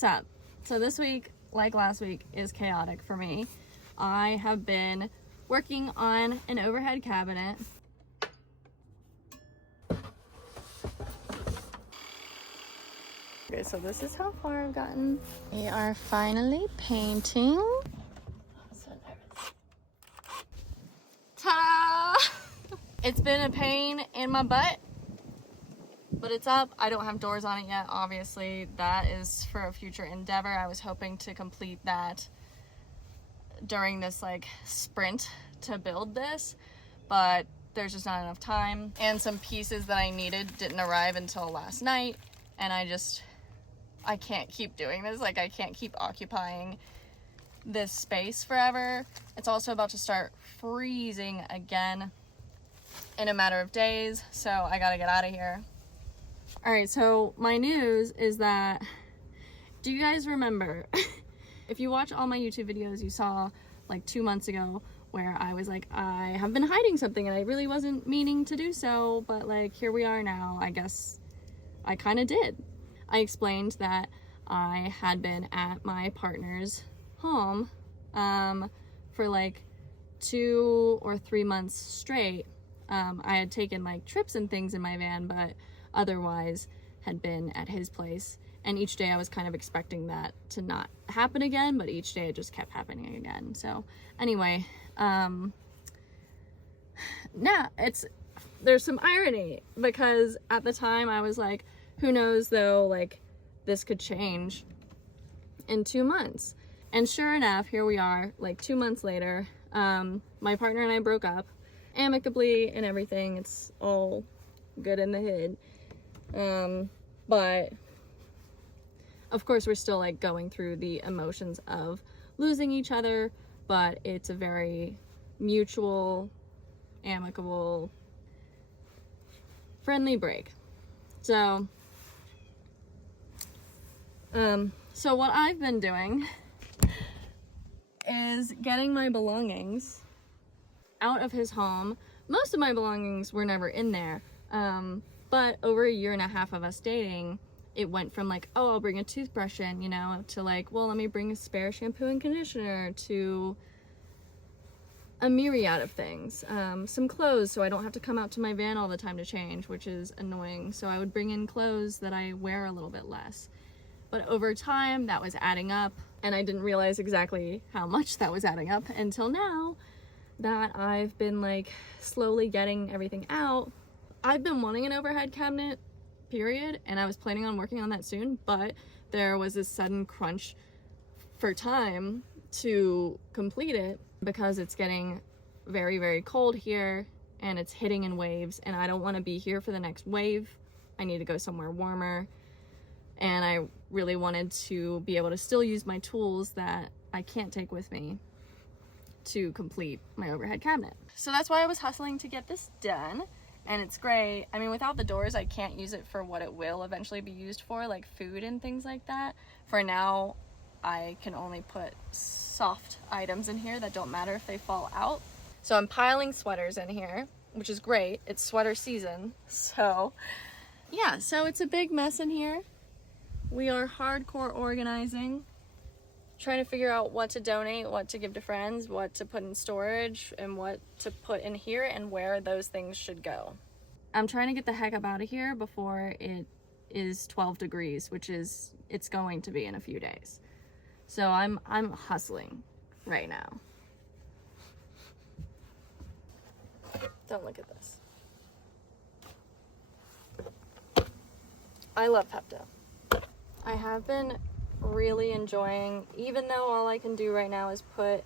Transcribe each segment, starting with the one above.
what's up? So this week, like last week, is chaotic for me. I have been working on an overhead cabinet. Okay, so this is how far I've gotten. We are finally painting. So nervous. Ta-da! It's been a pain in my butt, but it's up. I don't have doors on it yet, obviously. That is for a future endeavor. I was hoping to complete that during this like sprint to build this, but there's just not enough time. And some pieces that I needed didn't arrive until last night, and I can't keep doing this. Like, I can't keep occupying this space forever. It's also about to start freezing again in a matter of days, so I gotta get out of here. All right, so my news is that, do you guys remember, if you watch all my YouTube videos, you saw like 2 months ago where I was like, I have been hiding something and I really wasn't meaning to do so, but like here we are now. I guess I kind of did. I explained that I had been at my partner's home for like 2 or 3 months straight. I had taken like trips and things in my van, but otherwise had been at his place. And each day I was kind of expecting that to not happen again, but each day it just kept happening again. So anyway, there's some irony, because at the time I was like, who knows though, like this could change in 2 months. And sure enough, here we are, like 2 months later. My partner and I broke up amicably and everything. It's all good in the hood. But of course we're still like going through the emotions of losing each other, but it's a very mutual, amicable, friendly break. So what I've been doing is getting my belongings out of his home. Most of my belongings were never in there, but over 1.5 years of us dating, it went from like, oh, I'll bring a toothbrush in, you know, to like, well, let me bring a spare shampoo and conditioner, to a myriad of things. Some clothes, so I don't have to come out to my van all the time to change, which is annoying. So I would bring in clothes that I wear a little bit less. But over time, that was adding up, and I didn't realize exactly how much that was adding up until now that I've been like slowly getting everything out. I've been wanting an overhead cabinet, period, and I was planning on working on that soon, but there was this sudden crunch for time to complete it because it's getting very, very cold here and it's hitting in waves, and I don't want to be here for the next wave. I need to go somewhere warmer, and I really wanted to be able to still use my tools that I can't take with me to complete my overhead cabinet. So that's why I was hustling to get this done, and it's great. I mean, without the doors, I can't use it for what it will eventually be used for, like food and things like that. For now, I can only put soft items in here that don't matter if they fall out. So I'm piling sweaters in here, which is great. It's sweater season. So yeah, so it's a big mess in here. We are hardcore organizing, trying to figure out what to donate, what to give to friends, what to put in storage, and what to put in here, and where those things should go. I'm trying to get the heck up out of here before it is 12 degrees, which is, it's going to be in a few days. So I'm hustling right now. Don't look at this. I love Pepto. I have been really enjoying, even though all I can do right now is put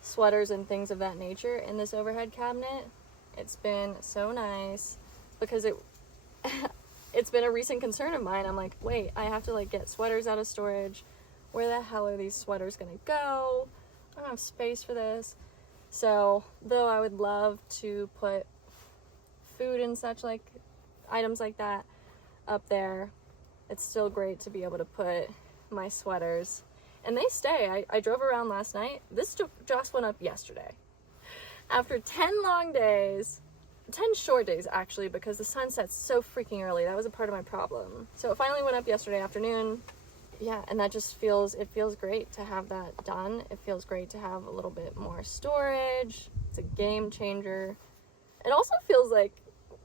sweaters and things of that nature in this overhead cabinet. It's been so nice because it's been a recent concern of mine. I'm like, wait, I have to like get sweaters out of storage. Where the hell are these sweaters gonna go? I don't have space for this. So though I would love to put food and such, like items like that up there, it's still great to be able to put my sweaters, and they stay. I drove around last night. This just went up yesterday. After 10 long days, 10 short days actually, because the sun sets so freaking early. That was a part of my problem. So it finally went up yesterday afternoon. yeah, and that just feels great to have that done. It feels great to have a little bit more storage. It's a game changer. It also feels like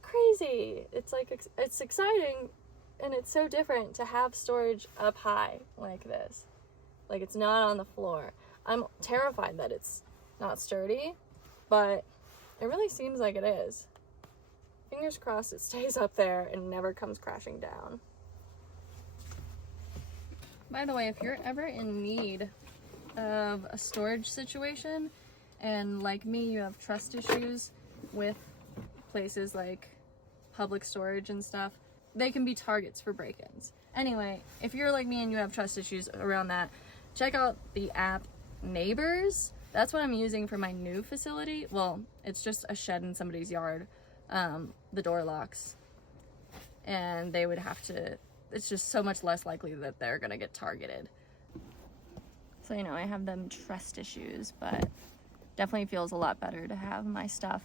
crazy. It's like, it's exciting, and it's so different to have storage up high like this. Like, it's not on the floor. I'm terrified that it's not sturdy, but it really seems like it is. Fingers crossed it stays up there and never comes crashing down. By the way, if you're ever in need of a storage situation, and like me, you have trust issues with places like public storage and stuff, they can be targets for break-ins. Anyway, if you're like me and you have trust issues around that, check out the app Neighbors. That's what I'm using for my new facility. Well, it's just a shed in somebody's yard. The door locks, and they would have to, it's just so much less likely that they're gonna get targeted. So, you know, I have them trust issues, but definitely feels a lot better to have my stuff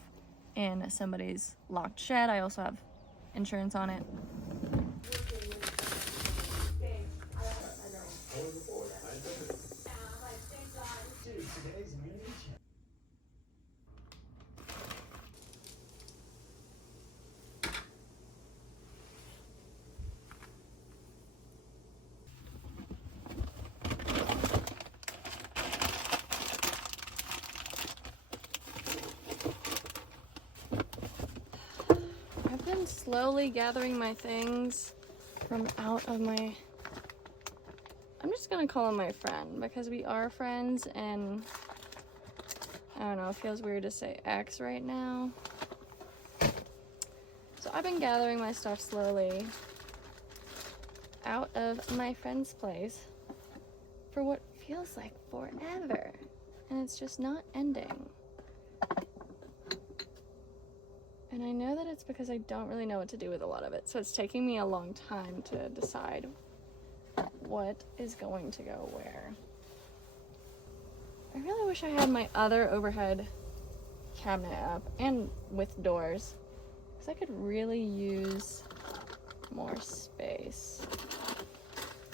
in somebody's locked shed. I also have insurance on it. I've been slowly gathering my things from out of my, I'm just gonna call him my friend because we are friends, and I don't know, it feels weird to say ex right now. So I've been gathering my stuff slowly out of my friend's place for what feels like forever, and it's just not ending. And I know that it's because I don't really know what to do with a lot of it, so it's taking me a long time to decide what is going to go where. I really wish I had my other overhead cabinet up and with doors, because I could really use more space.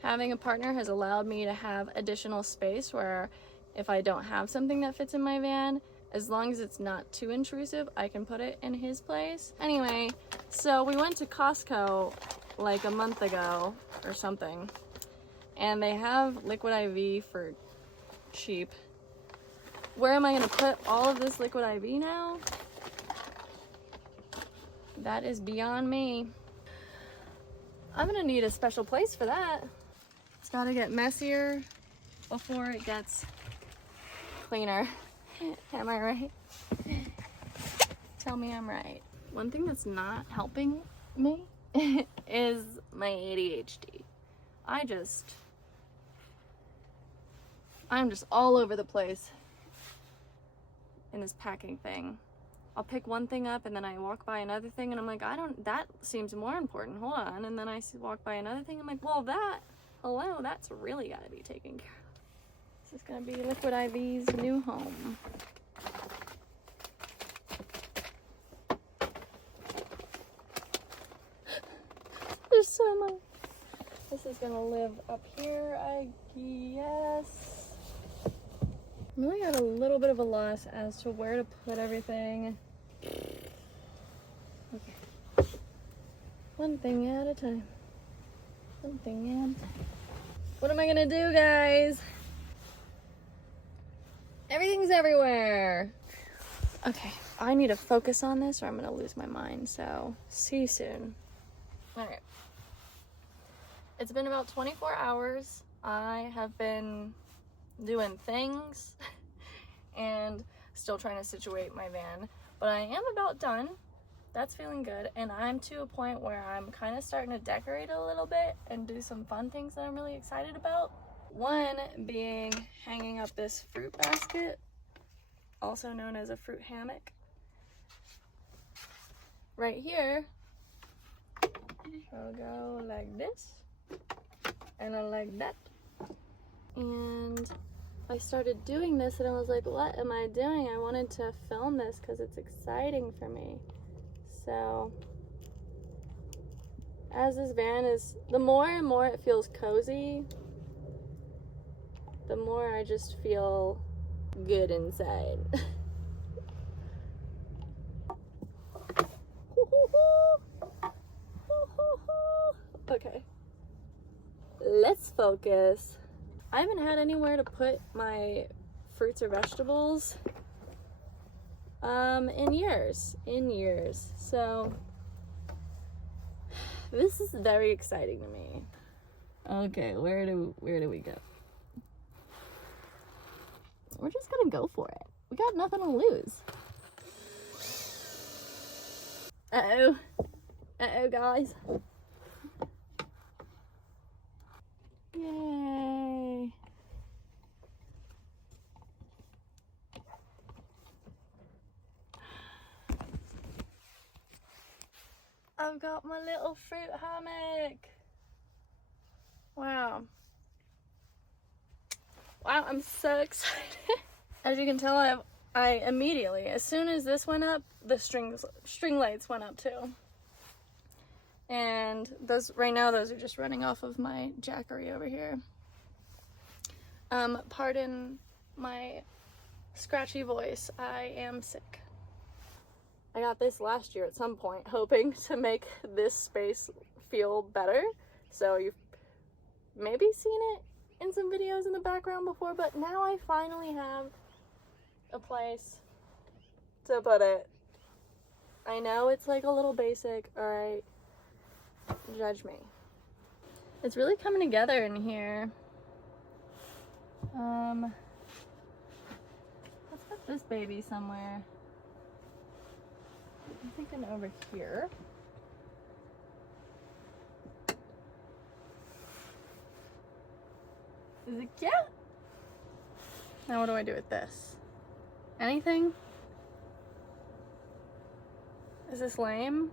Having a partner has allowed me to have additional space where if I don't have something that fits in my van, as long as it's not too intrusive, I can put it in his place. Anyway, so we went to Costco like a month ago or something, and they have liquid IV for cheap. Where am I gonna put all of this liquid IV now? That is beyond me. I'm gonna need a special place for that. It's gotta get messier before it gets cleaner. Am I right? Tell me I'm right. One thing that's not helping me is my ADHD. I'm just all over the place in this packing thing. I'll pick one thing up and then I walk by another thing and I'm like, that seems more important, hold on. And then I walk by another thing, I'm like, well, hello, that's really gotta be taken care of. This is gonna be Liquid IV's new home. There's so much. This is gonna live up here, I guess. I'm really at a little bit of a loss as to where to put everything. Okay. One thing at a time. One thing at a time. What am I gonna do, guys? Everything's everywhere. Okay, I need to focus on this or I'm gonna lose my mind, so see you soon. All right. It's been about 24 hours. I have been doing things and still trying to situate my van, but I am about done. That's feeling good, and I'm to a point where I'm kind of starting to decorate a little bit and do some fun things that I'm really excited about. One being hanging up this fruit basket, also known as a fruit hammock. Right here, I'll go like this, and I like that. And I started doing this and I was like, what am I doing? I wanted to film this because it's exciting for me. So as this van is, the more and more it feels cozy, the more I just feel good inside. Okay, let's focus. I haven't had anywhere to put my fruits or vegetables in years. So this is very exciting to me. Okay, where do we go? We're just gonna go for it. We got nothing to lose. Uh-oh. Uh-oh, guys. Yay. I've got my little fruit hammock. Wow. Wow, I'm so excited. As you can tell, I immediately, as soon as this went up, the string lights went up too. And those, right now, those are just running off of my jackery over here. Pardon my scratchy voice, I am sick. I got this last year at some point, hoping to make this space feel better. So you've maybe seen it in some videos in the background before, but now I finally have a place to put it. I know it's like a little basic, alright, judge me. It's really coming together in here. Let's put this baby somewhere. I'm thinking over here. Is it cute? Now what do I do with this? Anything? Is this lame?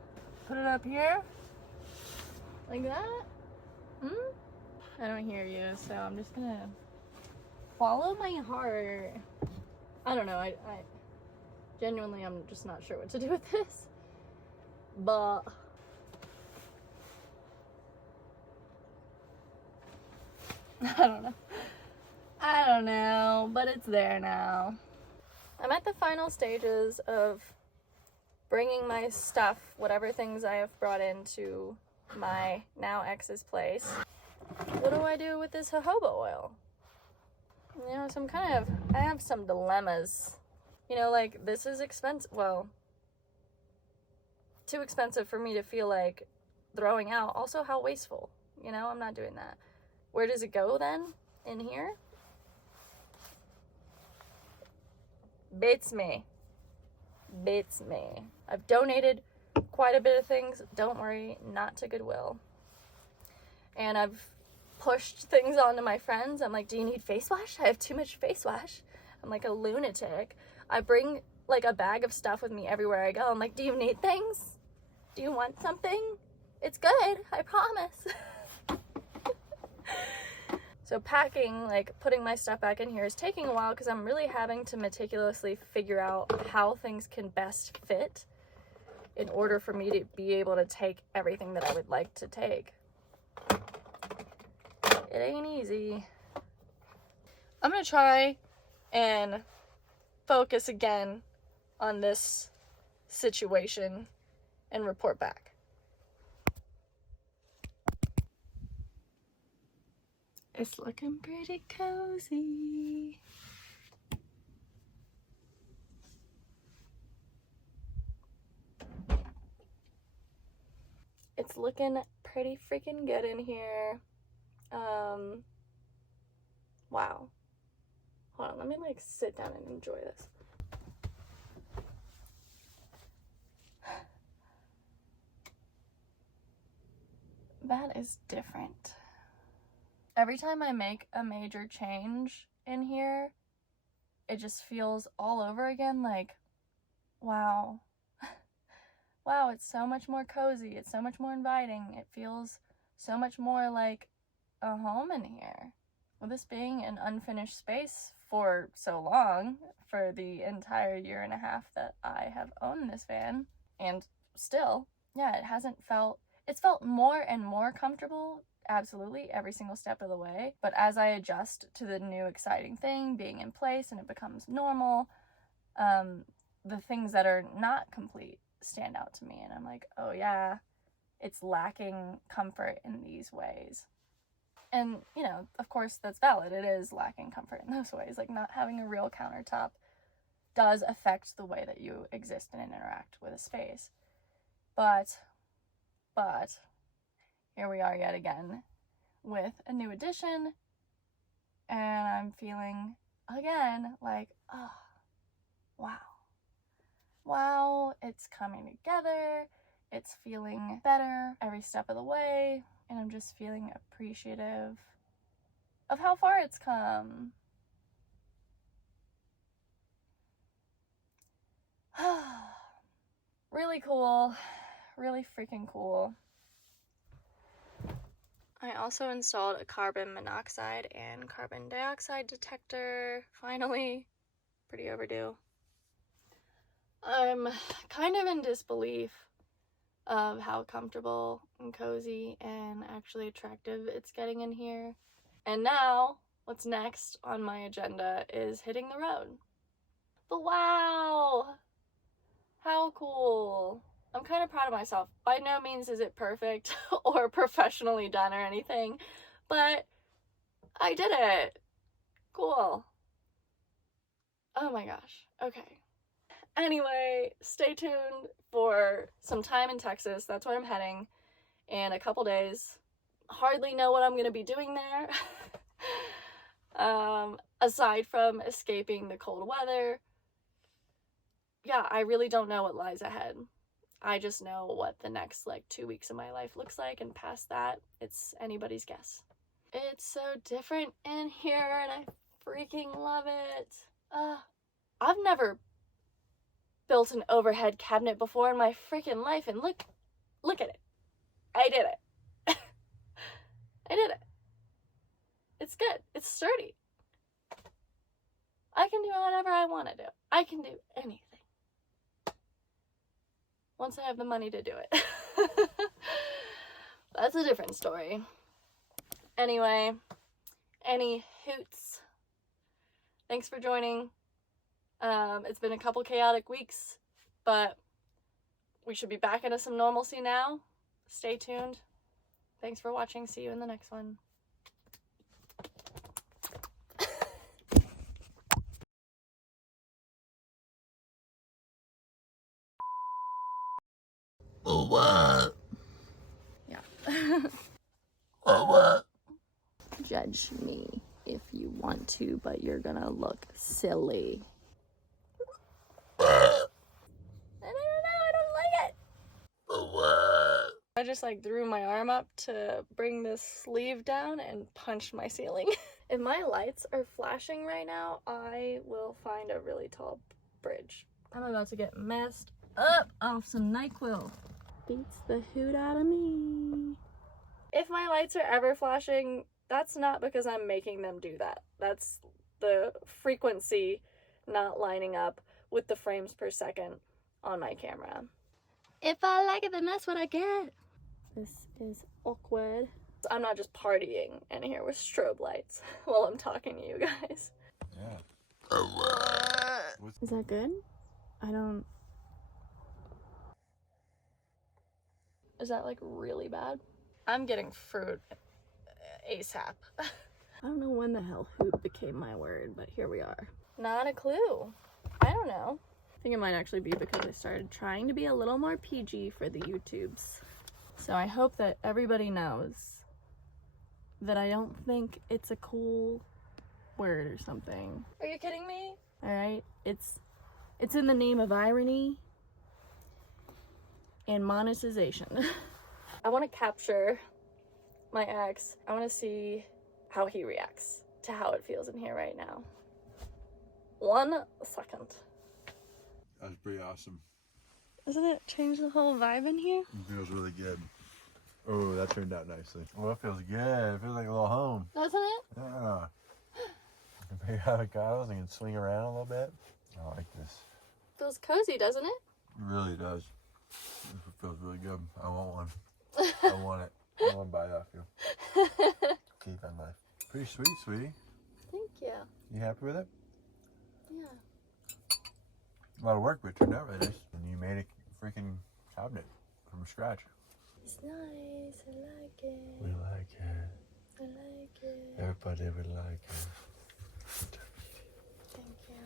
Put it up here? Like that? I don't hear you, so I'm just gonna follow my heart. I don't know, I genuinely, I'm just not sure what to do with this. But I don't know, but it's there now. I'm at the final stages of bringing my stuff, whatever things I have brought into my now ex's place. What do I do with this jojoba oil? You know, I have some dilemmas. You know, like, this is expensive, well, too expensive for me to feel like throwing out. Also, how wasteful, you know, I'm not doing that. Where does it go then? In here? Beats me. I've donated quite a bit of things, don't worry, not to Goodwill. And I've pushed things onto my friends. I'm like, do you need face wash? I have too much face wash. I'm like a lunatic. I bring like a bag of stuff with me everywhere I go. I'm like, do you need things? Do you want something? It's good, I promise. So packing, like putting my stuff back in here is taking a while because I'm really having to meticulously figure out how things can best fit in order for me to be able to take everything that I would like to take. It ain't easy. I'm gonna try and focus again on this situation and report back. It's looking pretty cozy. It's looking pretty freaking good in here. Wow. Hold on, let me like sit down and enjoy this. That is different. Every time I make a major change in here, it just feels all over again like, wow. Wow, it's so much more cozy. It's so much more inviting. It feels so much more like a home in here. With this being an unfinished space for so long, for the entire year and a half that I have owned this van, and still, yeah, it's felt more and more comfortable absolutely every single step of the way. But as I adjust to the new exciting thing being in place and it becomes normal, the things that are not complete stand out to me. And I'm like, oh yeah, it's lacking comfort in these ways. And, you know, of course that's valid. It is lacking comfort in those ways. Like, not having a real countertop does affect the way that you exist and interact with a space. But here we are yet again with a new addition, and I'm feeling again like, oh, wow, it's coming together, it's feeling better every step of the way, and I'm just feeling appreciative of how far it's come. Really cool, really freaking cool. I also installed a carbon monoxide and carbon dioxide detector, finally. Pretty overdue. I'm kind of in disbelief of how comfortable and cozy and actually attractive it's getting in here. And now, what's next on my agenda is hitting the road. But wow! How cool! I'm kind of proud of myself. By no means is it perfect or professionally done or anything, but I did it. Cool. Oh my gosh. Okay. Anyway, stay tuned for some time in Texas. That's where I'm heading in a couple days. Hardly know what I'm going to be doing there. Aside from escaping the cold weather. Yeah, I really don't know what lies ahead. I just know what the next 2 weeks of my life looks like, and past that, it's anybody's guess. It's so different in here, and I freaking love it. I've never built an overhead cabinet before in my freaking life, and look at it. I did it. I did it. It's good. It's sturdy. I can do whatever I want to do. I can do anything. Once I have the money to do it. That's a different story. Anyway, any hoots. Thanks for joining. It's been a couple chaotic weeks, but we should be back into some normalcy now. Stay tuned. Thanks for watching. See you in the next one. Oh, what? Yeah. Oh, what? Judge me if you want to, but you're gonna look silly. I don't know, I don't like it. Oh, what? I just threw my arm up to bring this sleeve down and punched my ceiling. If my lights are flashing right now, I will find a really tall bridge. I'm about to get messed up off some NyQuil. Beats the hoot out of me. If my lights are ever flashing, that's not because I'm making them do that. That's the frequency not lining up with the frames per second on my camera. If I like it, then that's what I get. This is awkward. I'm not just partying in here with strobe lights while I'm talking to you guys. Yeah. Oh, what? Is that good? Is that really bad? I'm getting fruit ASAP. I don't know when the hell hoot became my word, but here we are. Not a clue. I don't know. I think it might actually be because I started trying to be a little more PG for the YouTubes. So I hope that everybody knows that I don't think it's a cool word or something. Are you kidding me? Alright, it's in the name of irony and monetization. I want to capture my ex. I want to see how he reacts to how it feels in here right now. 1 second. That was pretty awesome. Doesn't it change the whole vibe in here? It feels really good. Oh, that turned out nicely. Oh, it feels good. It feels like a little home. Doesn't it? Yeah. Big avocados and can swing around a little bit. I like this. Feels cozy, doesn't it? It really does. It feels really good. I want one. I want it. I want to buy it off you. Keep on life. Pretty sweet, sweetie. Thank you. You happy with it? Yeah. A lot of work, but it turned out really nice. And you made a freaking cabinet from scratch. It's nice. I like it. We like it. I like it. Everybody would like it. Thank you.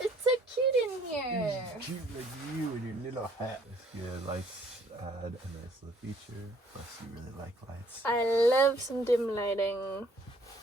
It's so cute in here. Cute like you and your little hat. Your lights add a nice little feature. Plus, you really like lights. I love some dim lighting.